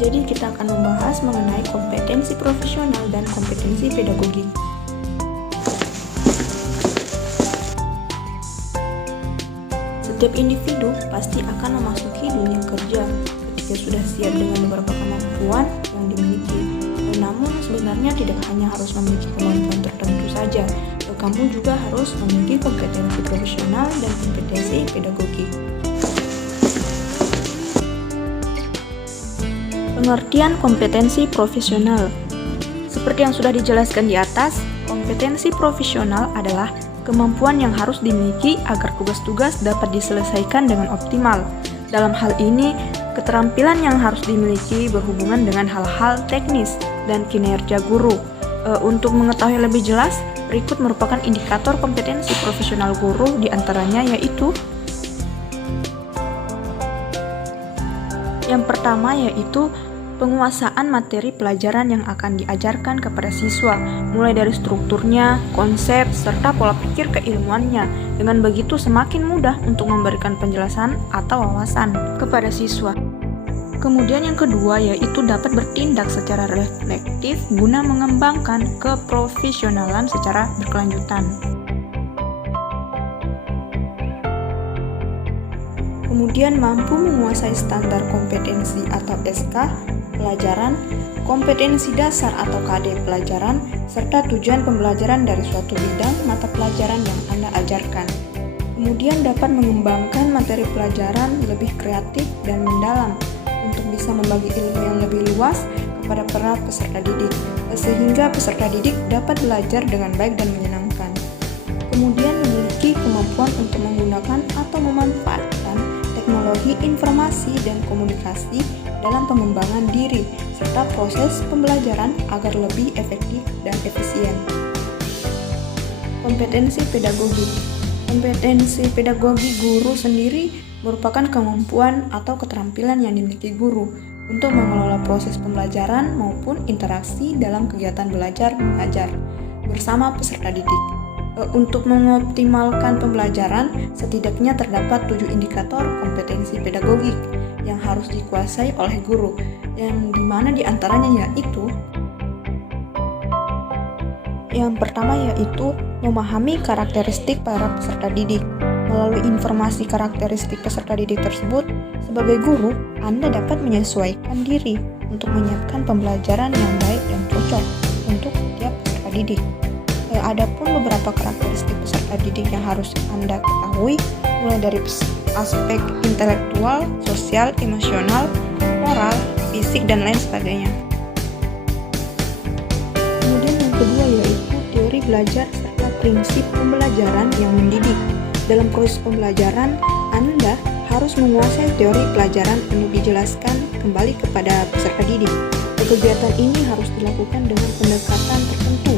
Jadi kita akan membahas mengenai kompetensi profesional dan kompetensi pedagogik. Setiap individu pasti akan memasuki dunia kerja ketika sudah siap dengan beberapa kemampuan yang dimiliki. Namun sebenarnya tidak hanya harus memiliki kemampuan tertentu saja, kamu juga harus memiliki kompetensi profesional dan kompetensi pedagogik. Pengertian kompetensi profesional. Seperti yang sudah dijelaskan di atas, kompetensi profesional adalah kemampuan yang harus dimiliki agar tugas-tugas dapat diselesaikan dengan optimal. Dalam hal ini, keterampilan yang harus dimiliki berhubungan dengan hal-hal teknis dan kinerja guru. Untuk mengetahui lebih jelas, berikut merupakan indikator kompetensi profesional guru, diantaranya yaitu yang pertama yaitu penguasaan materi pelajaran yang akan diajarkan kepada siswa, mulai dari strukturnya, konsep, serta pola pikir keilmuannya. Dengan begitu semakin mudah untuk memberikan penjelasan atau wawasan kepada siswa. Kemudian yang kedua yaitu dapat bertindak secara reflektif guna mengembangkan keprofesionalan secara berkelanjutan. Kemudian mampu menguasai standar kompetensi atau SK pelajaran, kompetensi dasar atau KD pelajaran, serta tujuan pembelajaran dari suatu bidang mata pelajaran yang Anda ajarkan. Kemudian dapat mengembangkan materi pelajaran lebih kreatif dan mendalam untuk bisa membagi ilmu yang lebih luas kepada para peserta didik, sehingga peserta didik dapat belajar dengan baik dan menyenangkan. Kemudian memiliki kemampuan untuk menggunakan atau memanfaatkan teknologi informasi dan komunikasi dalam pengembangan diri serta proses pembelajaran agar lebih efektif dan efisien. Kompetensi pedagogik. Kompetensi pedagogi guru sendiri merupakan kemampuan atau keterampilan yang dimiliki guru untuk mengelola proses pembelajaran maupun interaksi dalam kegiatan belajar mengajar bersama peserta didik. Untuk mengoptimalkan pembelajaran, setidaknya terdapat 7 indikator kompetensi pedagogik yang harus dikuasai oleh guru, yang dimana diantaranya yaitu yang pertama yaitu memahami karakteristik para peserta didik. Melalui informasi karakteristik peserta didik tersebut, sebagai guru, Anda dapat menyesuaikan diri untuk menyiapkan pembelajaran yang baik dan cocok untuk setiap peserta didik. Adapun beberapa karakteristik peserta didik yang harus Anda ketahui, mulai dari aspek intelektual, sosial, emosional, moral, fisik, dan lain sebagainya. Kemudian yang kedua yaitu teori belajar serta prinsip pembelajaran yang mendidik. Dalam proses pembelajaran, Anda harus menguasai teori pelajaran untuk dijelaskan kembali kepada peserta didik. Kegiatan ini harus dilakukan dengan pendekatan tertentu,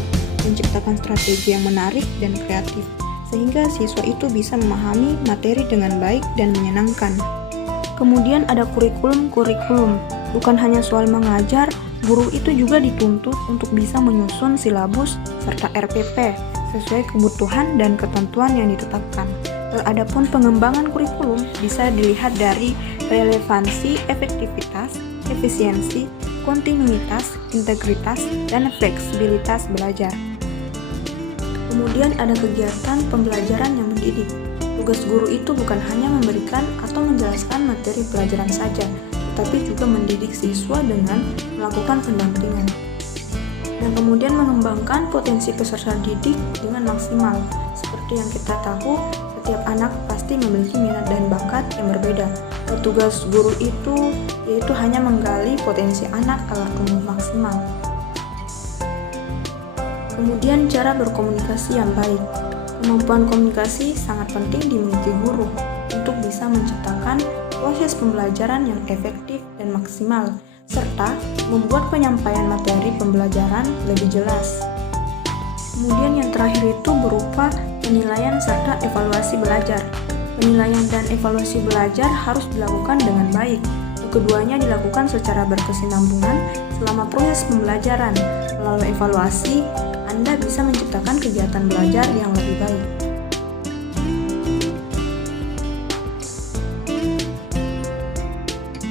menciptakan strategi yang menarik dan kreatif, sehingga siswa itu bisa memahami materi dengan baik dan menyenangkan. Kemudian ada kurikulum. Bukan hanya soal mengajar, guru itu juga dituntut untuk bisa menyusun silabus serta RPP sesuai kebutuhan dan ketentuan yang ditetapkan. Adapun pengembangan kurikulum bisa dilihat dari relevansi, efektivitas, efisiensi, kontinuitas, integritas, dan fleksibilitas belajar. Kemudian ada kegiatan pembelajaran yang mendidik. Tugas guru itu bukan hanya memberikan atau menjelaskan materi pelajaran saja, tetapi juga mendidik siswa dengan melakukan pendampingan. Dan kemudian mengembangkan potensi peserta didik dengan maksimal. Seperti yang kita tahu, setiap anak pasti memiliki minat dan bakat yang berbeda. Tugas guru itu yaitu hanya menggali potensi anak agar tumbuh maksimal. Kemudian cara berkomunikasi yang baik. Kemampuan komunikasi sangat penting dimiliki guru untuk bisa menciptakan proses pembelajaran yang efektif dan maksimal, serta membuat penyampaian materi pembelajaran lebih jelas. Kemudian yang terakhir itu berupa penilaian serta evaluasi belajar. Penilaian dan evaluasi belajar harus dilakukan dengan baik. Keduanya dilakukan secara berkesinambungan selama proses pembelajaran. Melalui evaluasi, Anda bisa menciptakan kegiatan belajar yang lebih baik.